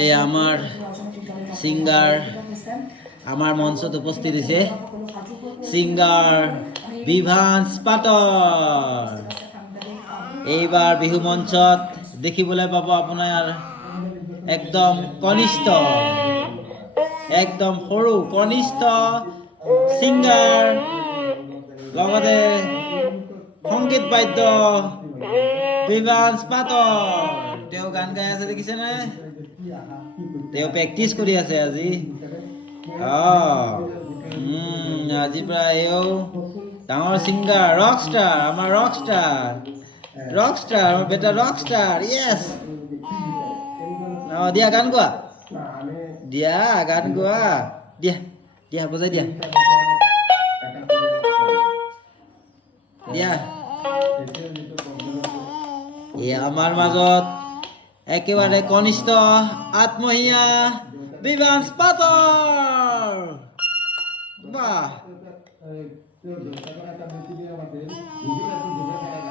এই আমাৰ সিঙ্গাৰ আমাৰ মঞ্চত উপস্থিত হৈছে সিঙ্গাৰ বিভান্স পাটৰ। এইবাৰ বিহু মঞ্চত দেখিবলৈ পাব আপোনাৰ একদম কনিষ্ঠ, একদম সৰু কনিষ্ঠ সিঙ্গাৰ, লগতে সংগীত বাদ্য বিভান্স পাটৰ। তেওঁ গান গাই আছে দেখিছেনে? তেওঁ প্ৰেক্টিচ কৰি আছে আজি। আজিৰ পৰা এও ডাঙৰ ছিংগাৰ, ৰক ষ্টাৰ, আমাৰ ৰক ষ্টাৰ, আমাৰ বেটা ৰক ষ্টাৰ। য়েছ, দিয়া গান গোৱা, দিয়া গান গোৱা, দিয়া দিয়া বজাই দিয়া, দিয়া। আমাৰ মাজত একেবাৰে কনিষ্ঠ আত্মহীয়া বিভান্স পাটৰ। বাহ।